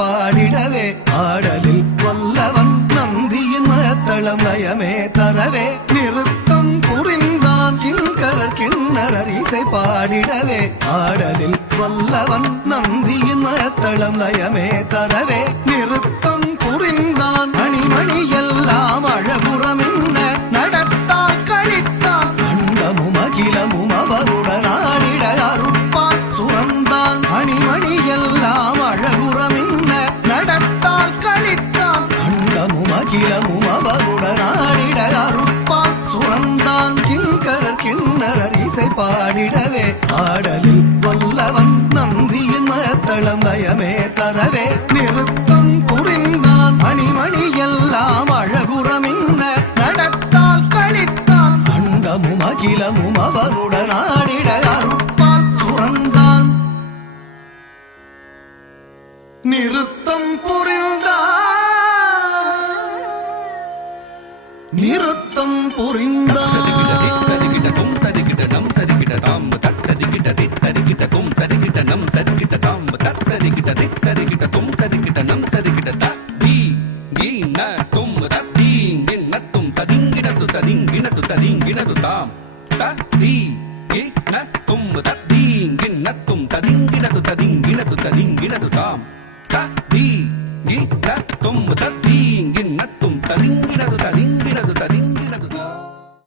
பாடிடவே ஆடலில் வல்லவன் நந்தியின் மத்தளம் நயமே தரவே நிறுத்தம் புரிந்தான் கிங்கரர் கிண்ணரர் இசை பாடிடவே ஆடலில் வல்லவன் நந்தியின் மத்தளம் நயமே தரவே நிறுத்தம் புரிந்தான் அணிமணி எல்லாம் அழகுறமின்ன நடத்தால் கழித்தான் அண்டமும் அகிலமும் அவருடன் ஆடிட அருப்பான் சுரந்தான் அணிமணி எல்லாம் அழகுறமின்ன நடத்தால் கழித்தான் அண்டமும் அகிலமும் அவருடன் ஆடிட அருப்பான் சுரந்தான் கிங்கரர் கிண்ணரர் இசை பாடிடவே ஆடலில் வல்லவன் நந்தியின் மத்தளம் நயமே தரவே நிறுத்தம் புரிந்தான் அணிமணி எல்லாம் அழகுறமின்ன நடத்தால் கழித்தான் அண்டமும் அகிலமும் அவருடன் ஆடிட அருப்பால் சுரந்தான் நிறுத்தம் புரிந்தான்